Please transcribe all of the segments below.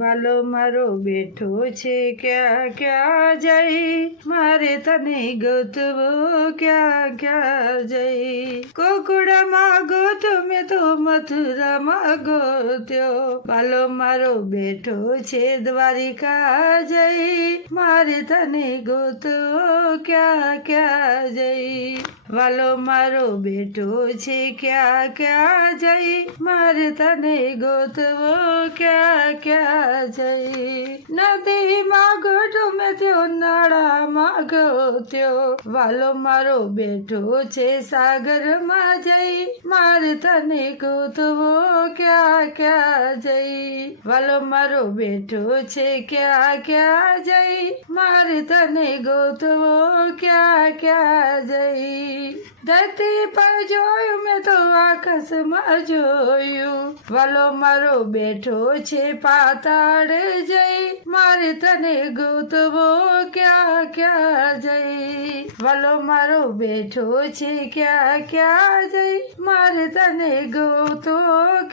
વાલો મારો બેઠો છે ક્યાં ક્યાં જઈ, મારે તને ગોતવો ક્યાં ક્યાં જઈ. ગોકુળમાં ગોતો મેં તો મથુરામાં ગોત્યો, વાલો મારો બેઠો છે દ્વારિકા જઈ, મારે તને ગોતવો ક્યાં ક્યાં જઈ. વાલો મારો બેઠો છે ક્યાં ક્યાં જઈ, મારે તને ગોતવો ક્યાં ક્યાં જઈ. નદીમાં ગોઠો મેં થયો, નાળામાં ગોત્યો, વાલો મારો બેઠો છે સાગરમાં જઈ, મારે તને ગોતવો ક્યાં ક્યાં જઈ. વાલો મારો બેઠો છે ક્યાં ક્યાં જઈ, મારે તને ગોતવો ક્યાં ક્યાં જઈ. ધરતી પર જોયું મેં તો આકાશમાં જોયું, વાલો મારો બેઠો છે પાતાળ જઈ, મારે તને ગોતવો ક્યાં ક્યાં જઈ. વાલો મારો બેઠો છે ક્યાં ક્યાં જઈ, મારે તને ગોતવો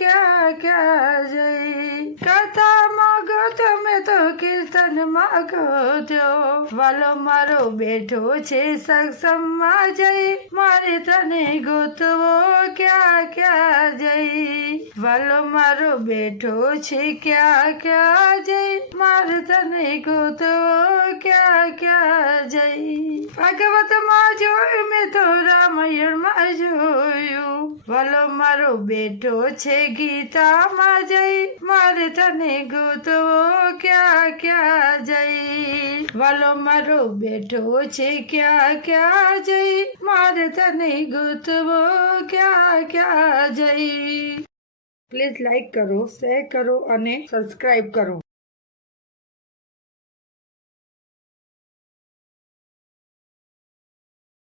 ક્યાં ક્યાં જઈ. કથામાં ગોતો મેં તો કીર્તનમાં ગોત્યો, વાલો મારો બેઠો છે સત્સંગમાં જઈ, મારે તને ગોતવો ક્યાં ક્યાં જઈ. વાલો મારો બેઠો છે ક્યાં ક્યાં જઈ, મારે તને ગોતવો ક્યાં ક્યાં જઈ. ભાગવતમાં જોયું મેં તો રામાયણમાં જોયું, વાલો મારો બેઠો છે ગીતામાં જઈ, મારે તને ગોતવો ક્યાં ક્યાં જઈ. વાલો મારો બેઠો છે ક્યાં ક્યાં જઈ, મારે તને ગોતવો ક્યાં ક્યાં જઈ. પ્લીઝ લાઈક કરો, શેર કરો અને સબસ્ક્રાઈબ કરો.